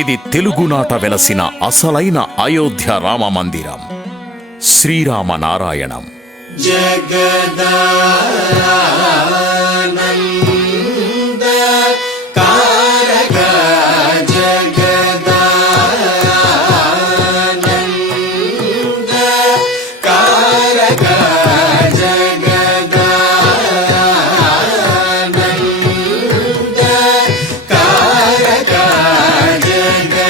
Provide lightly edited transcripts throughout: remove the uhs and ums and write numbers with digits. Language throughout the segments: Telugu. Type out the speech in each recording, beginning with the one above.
ఇది తెలుగునాట వెలసిన అసలైన అయోధ్య రామ మందిరం. శ్రీరామనారాయణం. జగదానంద కారక జగదానంద కారక జగదానంద కారక జగదానంద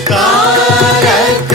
కారక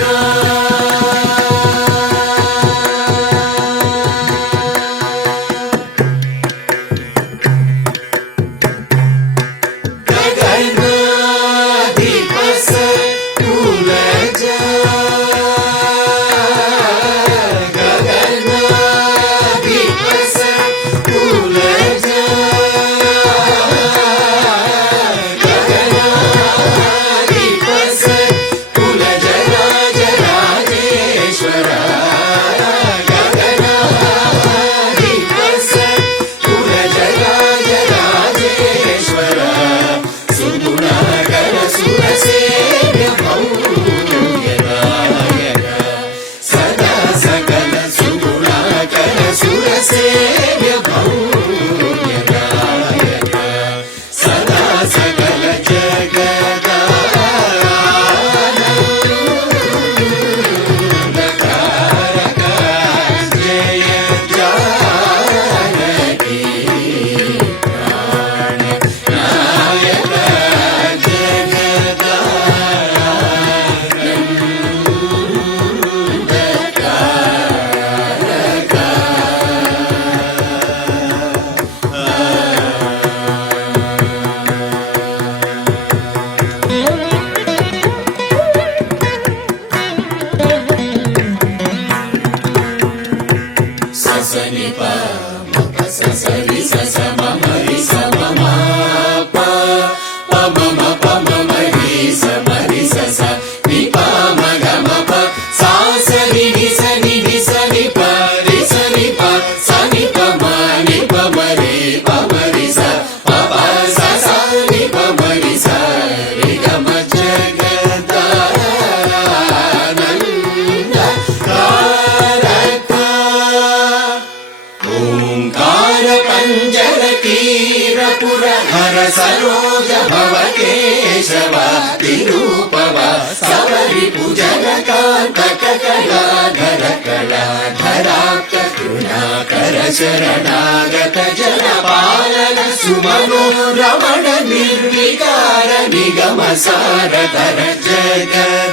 सरोज भव केशव तिरूपव सवरि पूजन कांतक कलाधर कलाधराक्ष करुणाकर शरणागत जलपालन सुमनो रमण निर्विकार निगम सारधर जगदानंद.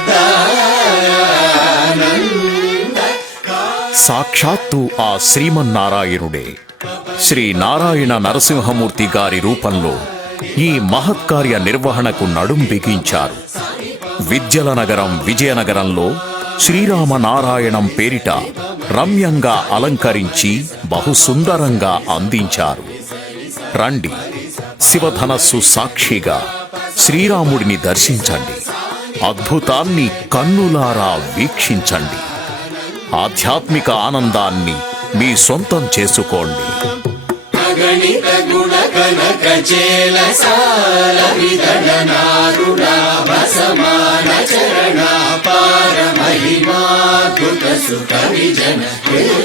సాక్షాత్తు ఆ శ్రీమన్నారాయణుడే శ్రీ నారాయణ నరసింహమూర్తి గారి రూపంలో ఈ మహత్కార్య నిర్వహణకు నడుం బిగించారు. విద్యల నగరం విజయనగరంలో శ్రీరామనారాయణం పేరిట రమ్యంగా అలంకరించి బహుసుందరంగా అందించారు. రండి, శివధనస్సు సాక్షిగా శ్రీరాముడిని దర్శించండి, అద్భుతాన్ని కన్నులారా వీక్షించండి, ఆధ్యాత్మిక ఆనందాన్ని మీ సొంతం చేసుకోండి. అగణిత గుణ కనక చేల సాల విదళనారుడాభ సమాన చరణ పార మహిమాద్భుత సుఖ విజన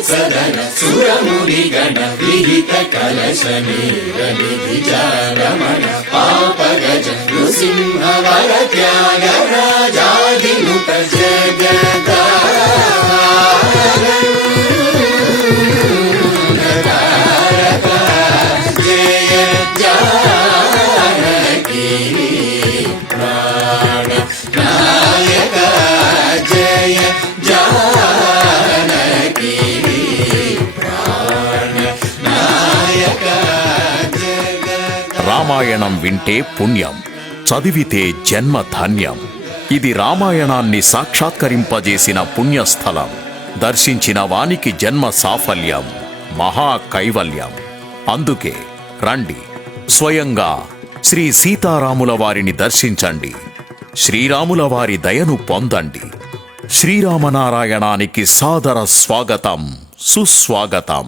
సదన సురముని గణ విహిత కలశ నీర నిధి రమణ పాప గజ నృసింహ వర త్యాగ రాజాధినుత రామాయణం వింటే పుణ్యం, చదివితే జన్మ ధన్యం. ఇది రామాయణాన్ని సాక్షాత్కరింపజేసిన పుణ్యస్థలం. దర్శించిన వానికి జన్మ సాఫల్యం, మహా కైవల్యం. అందుకే రండి, స్వయంగా శ్రీ సీతారాముల వారిని దర్శించండి, శ్రీరాముల వారి దయను పొందండి. శ్రీరామనారాయణానికి సాదర స్వాగతం, సుస్వాగతం.